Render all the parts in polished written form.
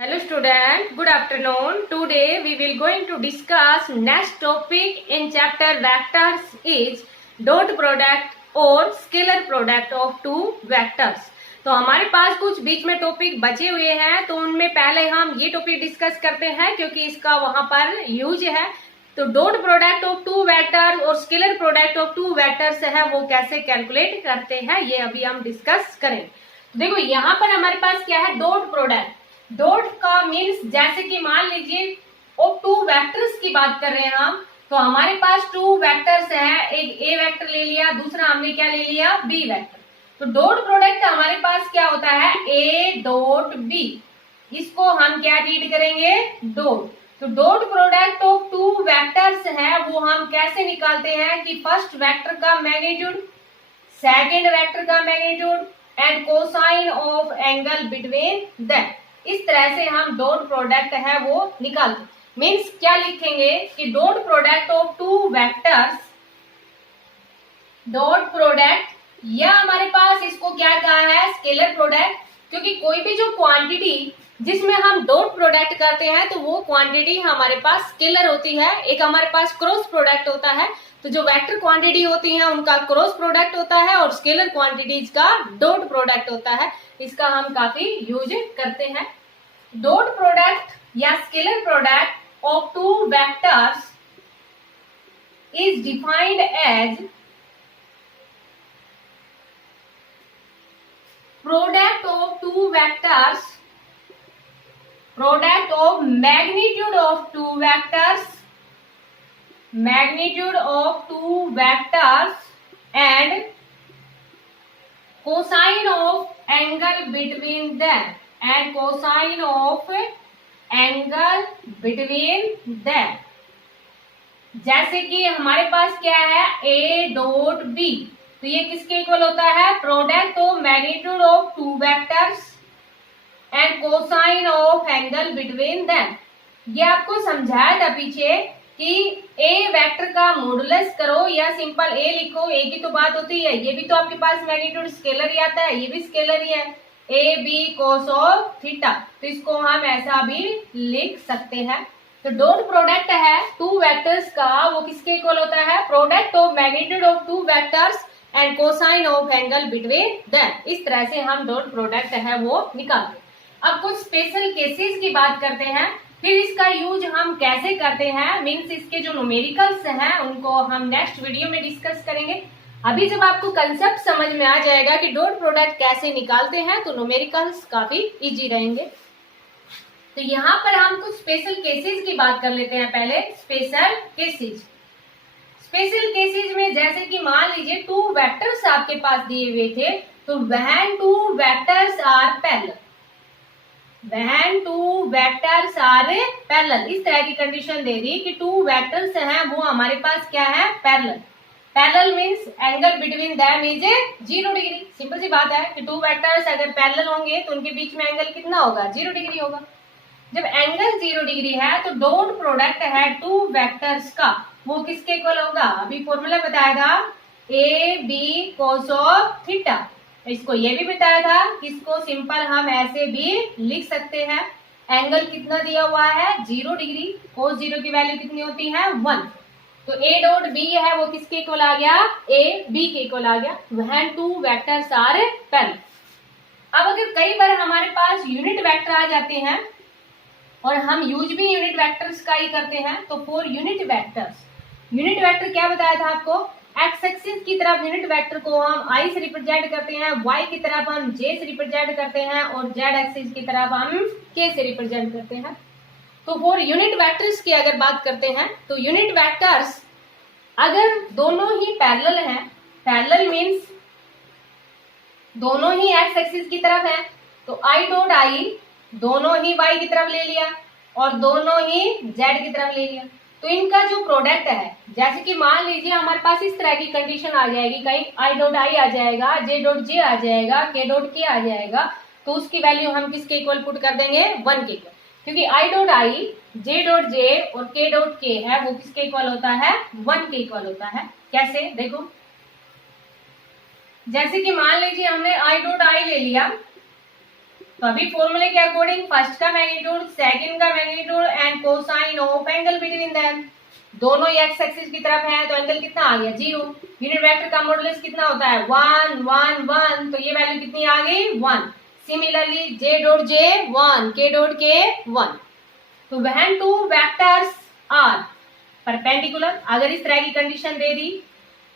Hello student, good afternoon. Today we will going to discuss next topic in chapter vectors is dot product और scalar product of two vectors. तो हमारे पास कुछ बीच में topic बचे हुए हैं, तो उनमें पहले हम ये टॉपिक डिस्कस करते हैं क्योंकि इसका वहां पर यूज है। तो dot product of two vectors और scalar product of two vectors है वो कैसे कैलकुलेट करते हैं ये अभी हम डिस्कस करें। तो देखो यहाँ पर हमारे पास क्या है, डॉट प्रोडक्ट। डॉट का मीन्स जैसे कि मान लीजिए और टू वेक्टर्स की बात कर रहे हैं हम, तो हमारे पास टू वेक्टर्स हैं, एक ए वेक्टर ले लिया, दूसरा हमने क्या ले लिया, बी वेक्टर। तो डॉट प्रोडक्ट हमारे पास क्या होता है, ए डॉट बी, इसको हम क्या रीड करेंगे, डॉट। तो dot product of two vectors है वो हम कैसे निकालते हैं कि फर्स्ट वेक्टर का मैग्नीट्यूड, सेकेंड वेक्टर का magnitude and cosine of angle between that. इस तरह से हम डॉट प्रोडक्ट है वो निकालते। मीन्स क्या लिखेंगे कि dot product of two vectors, dot product, या हमारे पास इसको क्या कहा है, स्केलर प्रोडक्ट, क्योंकि कोई भी जो क्वांटिटी जिसमें हम डॉट प्रोडक्ट करते हैं तो वो क्वांटिटी हमारे पास स्केलर होती है। एक हमारे पास क्रॉस प्रोडक्ट होता है, तो जो वेक्टर क्वांटिटी होती है उनका क्रॉस प्रोडक्ट होता है और स्केलर क्वांटिटीज का डॉट प्रोडक्ट होता है। इसका हम काफी यूज करते हैं। डॉट प्रोडक्ट या scalar product of two vectors is defined as product of two vectors, product of magnitude of two vectors, magnitude of two vectors and cosine of angle between them, and cosine of angle between them। जैसे कि हमारे पास क्या है, a dot b, तो ये किसके equal होता है, product of magnitude of two vectors and cosine of angle between them. ये आपको समझाया था पीछे कि ए वेक्टर का मॉडुलस करो या सिंपल ए लिखो, ए की तो बात होती है, ये भी तो आपके पास मैग्नीट्यूड स्केलर ही आता है, ये भी स्केलर ही है, A B cos of theta, तो इसको हम ऐसा भी लिख सकते हैं। तो डॉट प्रोडक्ट है टू वेक्टर्स का, वो किसके इक्वल होता है, product of magnitude of two vectors and cosine of angle between them. इस तरह से हम डॉट प्रोडक्ट है वो निकालते हैं। अब कुछ स्पेशल केसेस की बात करते हैं, फिर इसका यूज हम कैसे करते हैं, मीन्स इसके जो न्यूमेरिकल्स हैं उनको हम नेक्स्ट वीडियो में डिस्कस करेंगे। अभी जब आपको कंसेप्ट समझ में आ जाएगा कि डॉट प्रोडक्ट कैसे निकालते हैं तो न्यूमेरिकल्स काफी इजी रहेंगे। तो यहाँ पर हम कुछ स्पेशल केसेस की बात कर लेते हैं। पहले स्पेशल केसेस, स्पेशल केसेस में जैसे कि मान लीजिए टू वेक्टर्स आपके पास दिए हुए थे, तो when two vectors are parallel, when two vectors are parallel, इस तरह की कंडीशन दे दी कि टू वेक्टर्स हैं वो हमारे पास क्या है, parallel. Parallel means angle between them is 0 degree. Simple सी बात है कि टू वेक्टर्स अगर पैरेलल होंगे तो उनके बीच में एंगल कितना होगा, 0 डिग्री होगा। जब एंगल 0 डिग्री है तो डॉट प्रोडक्ट है टू वेक्टर्स का, वो किसके इक्वल होगा, अभी फॉर्मूला बताया था, A B cos of theta. इसको ये भी बताया था कि इसको सिंपल हम ऐसे भी लिख सकते हैं, एंगल कितना दिया हुआ है, 0 डिग्री, कोस 0 की वैल्यू कितनी होती है, 1। तो ए डॉट बी है वो किसके इक्वल आ गया, ए बी के इक्वल आ गया, when two vectors are parallel. अब अगर कई बार हमारे पास यूनिट वेक्टर आ जाते हैं और हम यूज भी यूनिट वेक्टर्स का ही करते हैं, तो for unit vectors, unit vector क्या बताया था आपको, एक्स एक्सिस की तरफ यूनिट वेक्टर को हम आई से रिप्रेजेंट करते हैं, वाई की तरफ हम जे से रिप्रेजेंट करते हैं और जेड एक्सिस की तरफ हम के से रिप्रेजेंट करते हैं। तो फॉर यूनिट वेक्टर्स की अगर बात करते हैं तो यूनिट वेक्टर्स अगर दोनों ही पैरेलल हैं, पैरेलल मींस दोनों ही एक्स एक्सिस की तरफ है, तो आई डॉट आई दोनों ही वाई की तरफ ले लिया और दोनों ही जेड की तरफ ले लिया, तो इनका जो प्रोडक्ट है, जैसे कि मान लीजिए हमारे पास इस तरह की कंडीशन आ जाएगी, कहीं आई डॉट आई आ जाएगा, जे डॉट जे आ जाएगा, के डॉट के आ जाएगा, तो उसकी वैल्यू हम किसके इक्वल पुट कर देंगे, 1 के इक्वल, क्योंकि I dot I, J dot J और के डॉट के है वो किसके इक्वल होता है, 1 के इक्वल होता है। कैसे, देखो जैसे कि मान लीजिए हमने आई डॉट आई ले लिया, तो अभी फॉर्मूले के अकॉर्डिंग फर्स्ट का मैग्नीट्यूड, सेकंड का magnitude and cosine of angle between them, दोनों एक्स एक्सिस की तरफ है तो एंगल कितना आ गया 0। यूनिट वेक्टर का मॉडुलस कितना होता है 1 1 1, तो ये वैल्यू कितनी आ गई 1। सिमिलरली जे डॉट जे 1, के डॉट के 1। तो when two vectors are perpendicular, अगर इस तरह की कंडीशन दे दी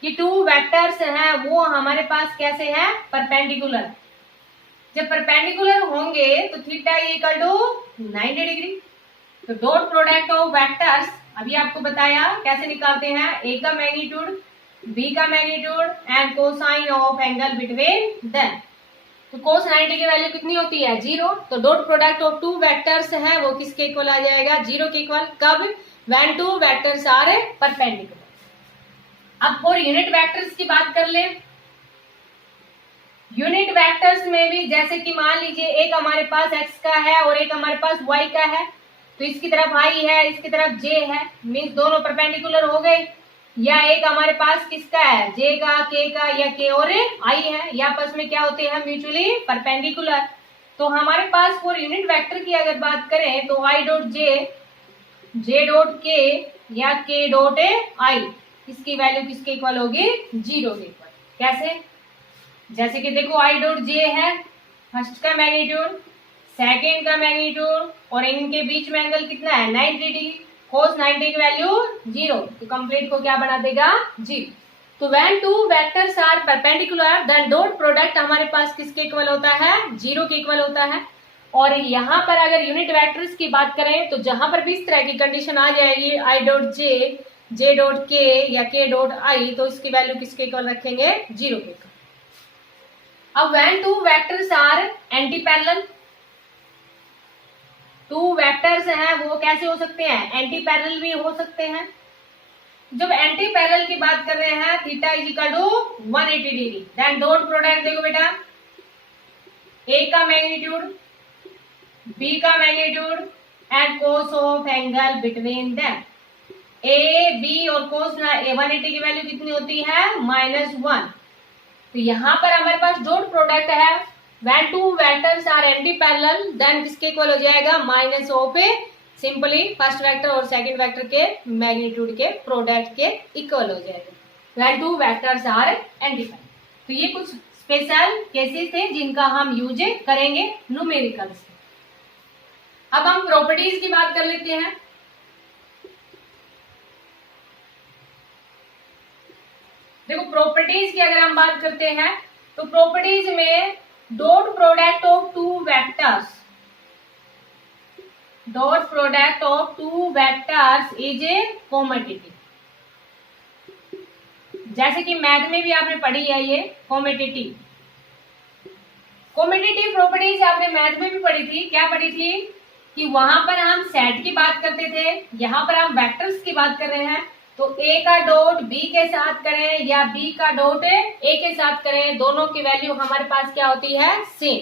कि टू वेक्टर्स हैं वो हमारे पास कैसे हैं परपेंडिकुलर, जब परपेंडिकुलर होंगे तो थीटा इक्वल टू 90 डिग्री। तो डॉट प्रोडक्ट ऑफ वेक्टर्स अभी आपको बताया कैसे निकालते हैं, ए का मैग्नीट्यूड, बी का magnitude and cosine of angle between them. तो कोस 90 की वैल्यू कितनी होती है 0। तो dot product of two vectors है वो किसके इक्वल आ जाएगा 0 के इक्वल। कब, when two vectors are perpendicular. अब फॉर यूनिट वेक्टर्स की बात कर ले। यूनिट वेक्टर्स में भी जैसे कि मान लीजिए एक हमारे पास x का है और एक हमारे पास y का है, तो इसकी तरफ i है, इसकी तरफ j है, मीन्स दोनों परपेंडिकुलर हो गए। या एक हमारे पास किसका है j का, k का, या k और i है, या आपस में क्या होते हैं म्यूचुअली परपेंडिकुलर। तो हमारे पास फॉर यूनिट वेक्टर की अगर बात करें तो i dot j dot k या k डॉट i, इसकी वैल्यू किसके इक्वल होगी 0 के इक्वल। कैसे, जैसे कि देखो i डॉट j है फर्स्ट का मैग्नीट्यूड, सेकेंड का मैग्नीट्यूड और इनके बीच में एंगल कितना है 90 डिग्री, cos 90 की वैल्यू 0, तो कंप्लीट को क्या बना देगा 0। तो when two vectors are perpendicular then dot product हमारे पास किसके इक्वल होता है 0 के इक्वल होता है। और यहाँ पर अगर यूनिट वेक्टर्स की बात करें तो जहां पर भी इस तरह की कंडीशन आ जाएगी i dot j dot k या k डॉट i, तो इसकी वैल्यू किसके इक्वल रखेंगे 0 के इक्वल। अब when two vectors are anti parallel, two vectors हैं वो कैसे हो सकते हैं एंटी पैरेलल भी हो सकते हैं। जब एंटी पैरेलल की बात कर रहे हैं theta is equal to 180 degree, then dot product देखो बेटा, ए का मैग्नीट्यूड, बी का magnitude and cos of angle between them. A B और कोस 180 की वैल्यू कितनी होती है -1। तो यहाँ पर हमारे पास डॉट प्रोडक्ट है when two vectors are anti parallel then किसके इक्वल हो जाएगा minus of simply first vector और सेकंड वेक्टर के मैग्नीट्यूड के प्रोडक्ट के इक्वल हो जाएगा when two vectors are anti parallel. तो ये कुछ स्पेशल केसेस थे जिनका हम यूज करेंगे न्यूमेरिकल्स। अब हम प्रॉपर्टीज की बात कर लेते हैं। देखो प्रॉपर्टीज की अगर हम बात करते हैं तो प्रॉपर्टीज में dot product of two vectors is a commutative. जैसे कि मैथ में भी आपने पढ़ी है ये कॉमेटेटिव प्रॉपर्टीज आपने मैथ में भी पढ़ी थी। क्या पढ़ी थी कि वहां पर हम सेट की बात करते थे, यहाँ पर हम वेक्टर्स की बात कर रहे हैं। तो ए का डॉट बी के साथ करें या बी का डॉट ए के साथ करें, दोनों की वैल्यू हमारे पास क्या होती है सेम।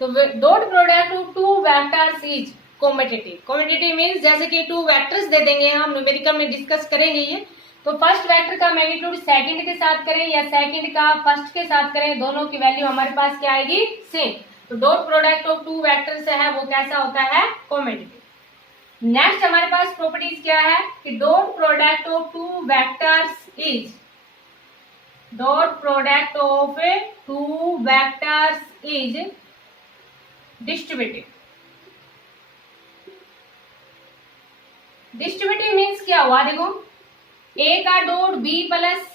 तो dot product of two vectors is commutative. Commutative means जैसे कि टू वेक्टर्स दे देंगे, हम न्यूमेरिकल में डिस्कस करेंगे ये। तो फर्स्ट वेक्टर का मैग्नीट्यूड सेकंड के साथ करें या सेकंड का फर्स्ट के साथ करें, दोनों की वैल्यू हमारे पास क्या आएगी सेम। तो dot product of two vectors है वो कैसा होता है कॉमेटेटिव। नेक्स्ट हमारे पास प्रॉपर्टीज क्या है कि dot product of two vectors is distributive. Distributive means क्या हुआ, देखो ए का डॉट बी प्लस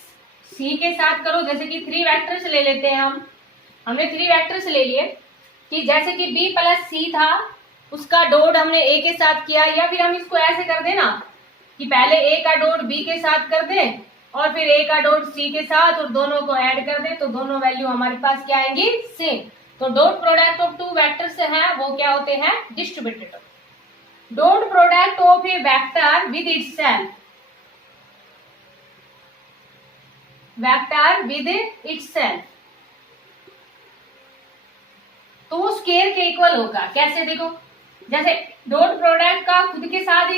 सी के साथ करो। जैसे कि 3 वेक्टर्स ले लेते हैं हमने 3 वेक्टर्स ले लिए कि जैसे कि बी प्लस सी था, उसका डॉट हमने ए के साथ किया, या फिर हम इसको ऐसे कर देना कि पहले ए का डॉट बी के साथ कर दे और फिर ए का डॉट सी के साथ और दोनों को ऐड कर दे, तो दोनों वैल्यू हमारे पास क्या आएंगी सेम। तो dot product of two vectors है वो क्या होते हैं distributed. Dot product of A vector with itself, तो वो स्केयर के इक्वल होगा। कैसे, देखो जैसे डॉट प्रोडक्ट का खुद के साथ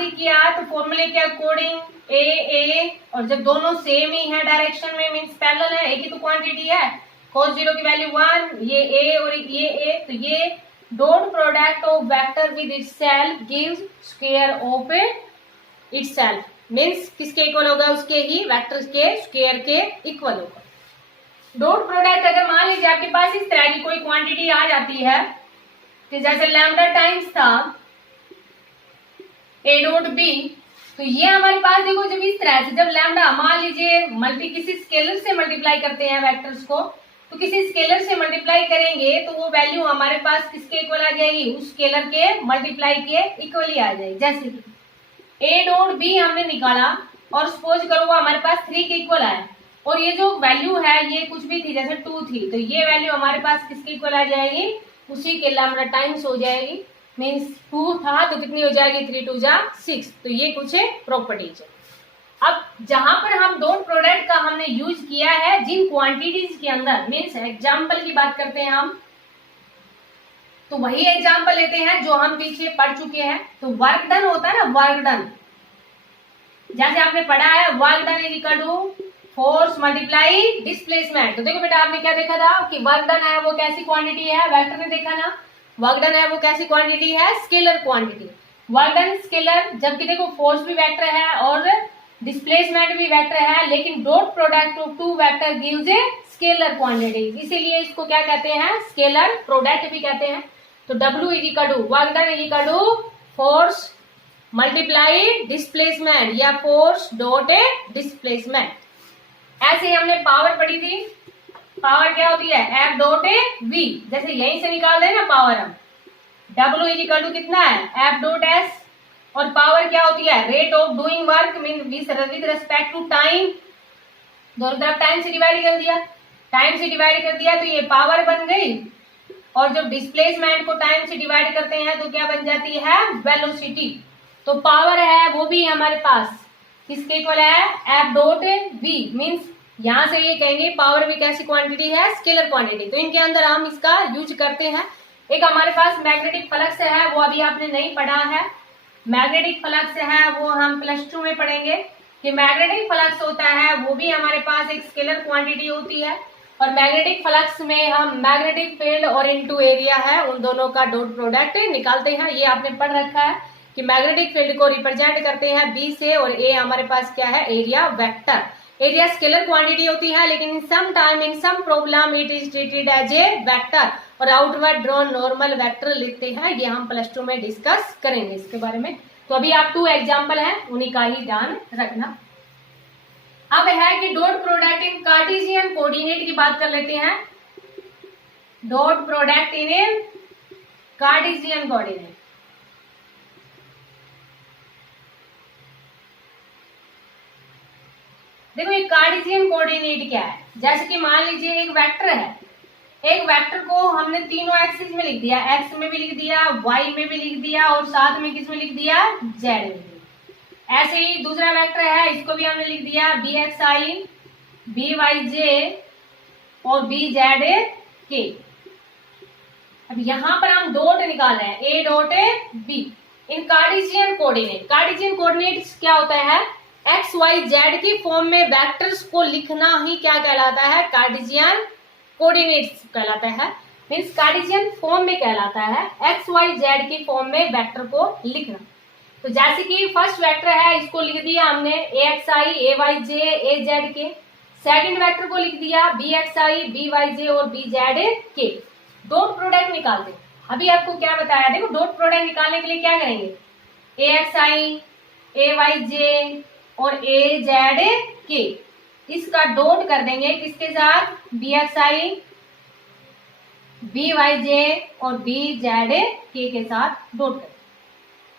ही किया तो फॉर्मूले के अकॉर्डिंग ए और जब दोनों सेम ही है डायरेक्शन में मींस पैरेलल है, एक ही तो क्वांटिटी है, cos 0 की वैल्यू 1, ये a और ये a, तो ये dot product of vector with itself gives square of itself, means किसके इक्वल होगा, उसके ही वेक्टर के स्क्वायर के इक्वल होगा। डॉट प्रोडक्ट अगर मान लीजिए आपके पास इस तरह की कोई क्वांटिटी आ जाती है कि जैसे लैम्डा टाइम्स था a डॉट b, तो ये हमारे पास देखो जब इस तरह से जब लैम्डा मान लीजिए किसी स्केलर से मल्टीप्लाई करते हैं वेक्टर्स को, तो किसी स्केलर से मल्टीप्लाई करेंगे तो वो वैल्यू हमारे पास किसके इक्वल आ जाएगी, उस स्केलर के मल्टीप्लाई के इक्वल ही आ जाएगी। जैसे कि a डॉट b हमने निकाला और सपोज करो वो हमारे पास 3 के इक्वल आया, और ये जो वैल्यू है ये कुछ भी थी, जैसे 2 थी, तो ये वैल्यू हमारे पास किसके इक्वल आ जाएगी, उसी के लैम्डा टाइम्स हो जाएगी। मीन्स 2 था तो कितनी हो जाएगी, 3 2 जा 6। तो ये कुछ प्रॉपर्टीज है। अब जहां पर हम डॉट प्रोडक्ट का हमने यूज किया है जिन क्वांटिटीज के अंदर, मीन्स एग्जाम्पल की बात करते हैं हम, तो वही एग्जाम्पल लेते हैं जो हम पीछे पढ़ चुके हैं। तो वर्क डन होता है ना, वर्क डन, जैसे आपने पढ़ा है work done is equal to force multiply displacement. तो देखो बेटा आपने क्या देखा था कि वर्क डन है वो कैसी क्वांटिटी है, वेक्टर ने देखा ना, वर्क डन है वो कैसी क्वांटिटी है, scalar quantity. Work done scalar, जबकि देखो फोर्स भी वेक्टर है और डिस्प्लेसमेंट भी वेक्टर है, लेकिन dot product of two vector gives a scalar quantity, इसीलिए इसको क्या कहते हैं, स्केलर प्रोडक्ट भी कहते हैं। तो W is equal to work done is equal to force multiply displacement या फोर्स डॉट ए डिस्प्लेसमेंट। ऐसे ही हमने पावर पढ़ी थी, पावर क्या होती है, F डॉट ए V, जैसे यहीं से निकाल दें ना पावर हम, W इज इक्वल टू कितना है, F डॉट S, और पावर क्या होती है, rate of doing work mean with respect to time, दोनों तरफ टाइम से डिवाइड कर दिया, टाइम से डिवाइड कर दिया तो ये पावर बन गई, और जब डिस्प्लेसमेंट को टाइम से डिवाइड करते हैं तो क्या बन जाती है, वेलोसिटी। तो पावर है वो भी हमारे पास किसके इक्वल है, F डॉट V, मीन्स यहां से ये कहेंगे पावर भी कैसी क्वांटिटी है, स्केलर क्वांटिटी। तो इनके अंदर हम इसका यूज करते हैं। एक हमारे पास मैग्नेटिक फ्लक्स है, वो अभी आपने नहीं पढ़ा है, मैग्नेटिक फ्लक्स है वो हम +2 में पढ़ेंगे कि मैग्नेटिक फ्लक्स होता है वो भी हमारे पास एक स्केलर क्वांटिटी होती है, और मैग्नेटिक फ्लक्स में हम मैग्नेटिक फील्ड और इनटू एरिया है उन दोनों का डॉट प्रोडक्ट निकालते हैं। ये आपने पढ़ रखा है कि मैग्नेटिक फील्ड को रिप्रेजेंट करते हैं B से, और A हमारे पास क्या है, area vector. Area scalar quantity होती है, लेकिन in some time in some problem it is treated as a vector, और आउटवर्ड ड्रॉन नॉर्मल वेक्टर लिखते हैं। ये हम +2 में डिस्कस करेंगे इसके बारे में। तो अभी आप 2 एग्जाम्पल है उन्हीं का ही ध्यान रखना। अब है कि dot product in Cartesian coordinate की बात कर लेते हैं। Dot product in Cartesian coordinate, देखो ये कार्टेशियन कोऑर्डिनेट क्या है, जैसे कि मान लीजिए एक वेक्टर है, एक वेक्टर को हमने तीनों एक्सिस में लिख दिया, एक्स में भी लिख दिया, वाई में भी लिख दिया, और साथ में किस में लिख दिया, जेड में भी। ऐसे ही दूसरा वेक्टर है, इसको भी हमने लिख दिया BXI, BYJ और BZK। अब यहां पर हम डॉट निकाल रहे हैं, A dot B in Cartesian coordinate. Cartesian coordinate क्या होता है, एक्स वाई जेड की फॉर्म में वेक्टर्स को लिखना ही क्या कहलाता है, कार्टेशियन कोऑर्डिनेट्स कहलाता है, मींस कार्टेशियन फॉर्म में कहलाता है, एक्स वाई जेड की फॉर्म में वेक्टर को लिखना। तो जैसे कि फर्स्ट वेक्टर है इसको लिख दिया हमने AXI, AYJ, AZK, second vector को लिख दिया BXI, BYJ और BZK। डॉट प्रोडक्ट निकालते, अभी आपको क्या बताया, देखो डॉट प्रोडक्ट निकालने के लिए क्या करेंगे, AXI, AYJ और AZK, इसका डॉट कर देंगे किसके साथ, BXI, BYJ और BZK के साथ डॉट करेंगे।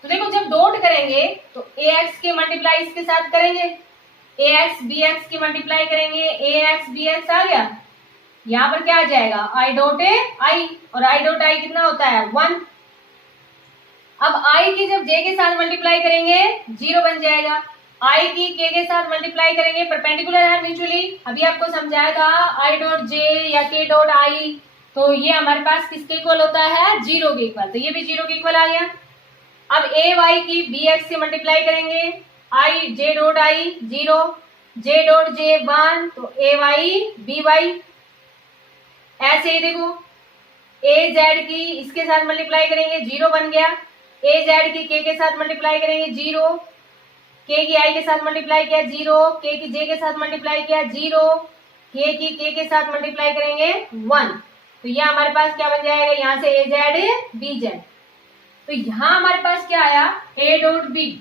तो देखो जब डॉट करेंगे तो AX के मल्टीप्लाई इसके साथ करेंगे, AX BX की मल्टीप्लाई करेंगे, AX BX आ गया, यहाँ पर क्या आ जाएगा, I डॉट I, और I डॉट I कितना होता है, 1। अब I की जब J के साथ मल्टीप्लाई करेंगे 0 बन जाएगा, I की K के साथ मल्टीप्लाई करेंगे, परपेंडिकुलर है म्यूचुअली, अभी आपको समझाया था I डॉट J या K डॉट I, तो ये हमारे पास किसके इक्वल होता है, 0 के इक्वल, तो ये भी 0 के इक्वल आ गया। अब AY की BX से मल्टीप्लाई करेंगे, I J dot I 0, J dot J 1, तो AY BY, ऐसे ही देखो ए जेड की इसके साथ मल्टीप्लाई करेंगे 0 बन गया, ए जेड की के साथ मल्टीप्लाई करेंगे 0, के की आई के साथ मल्टीप्लाई किया 0, के की जे के साथ मल्टीप्लाई किया 0, के की के साथ मल्टीप्लाई करेंगे 1। तो ये हमारे पास क्या बन जाएगा, यहाँ से ए जेड बी जेड। तो यहाँ हमारे पास क्या आया, A dot B.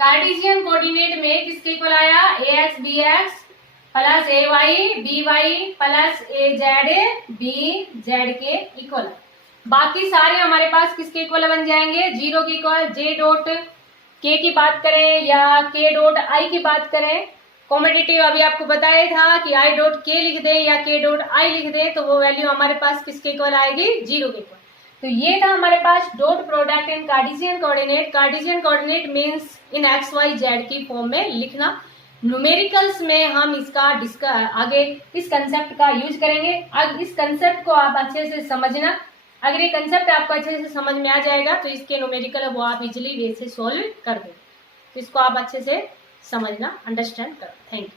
Cartesian coordinate में किसके इक्वल आया, A X B X plus A Y B Y plus A Z B Z के इक्वल। बाकी सारे हमारे पास किसके इक्वल बन जाएंगे, 0 के इक्वल। जे डॉट के की बात करें या के डॉट आई की बात करें, कॉम्पिटिटिव अभी आपको बताया था कि आई डॉट के लिख दे या के डॉट आई लिख दे तो वो वैल्यू हमारे पास किसके इक्वल आएगी, 0 के इक्वल। तो ये था हमारे पास dot product in Cartesian coordinate. Cartesian coordinate means in X Y Z की फॉर्म में लिखना। न्यूमेरिकल्स में हम इसका आगे इस कंसेप्ट का यूज करेंगे। अब इस कंसेप्ट को आप अच्छे से समझना, अगर ये कंसेप्ट आपको अच्छे से समझ में आ जाएगा तो इसके न्यूमेरिकल वो आप इजीली वे से सॉल्व कर दो। तो इसको आप अच्छे से समझना, अंडरस्टैंड करो। Thank you.